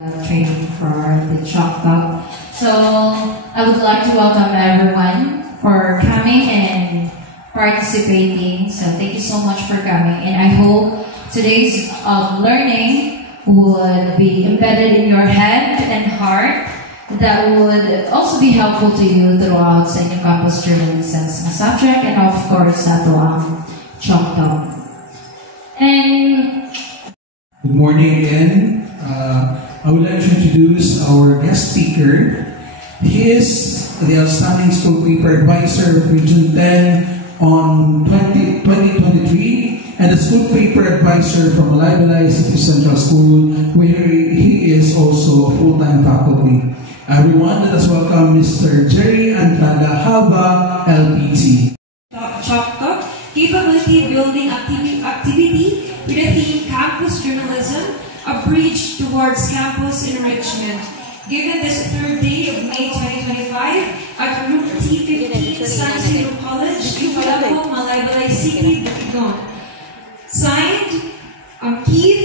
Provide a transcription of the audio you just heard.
training for the Chalk Talk. So I would like to welcome everyone for coming and participating. So thank you so much for coming, and I hope today's learning would be embedded in your head and heart. That would also be helpful to you throughout sa inyong campus journalism subject, and of course sa ito ang Chalk Talk. And good morning again. I would like to introduce our guest speaker. He is the Outstanding School Paper Advisor of Region 10 on 2023 and the School Paper Advisor from Malaybalay City Central School, where he is also a full-time faculty. Everyone, let us welcome Mr. Jerry Andrada Haba, LPT. Chalk Talk, capability building activity with the theme Campus Journalism, a bridge towards campus enrichment. Given this third day of May 2025 at Room T15 San Isidro College, Malabo, Malaybalay City, Bukidnon. Signed, Keith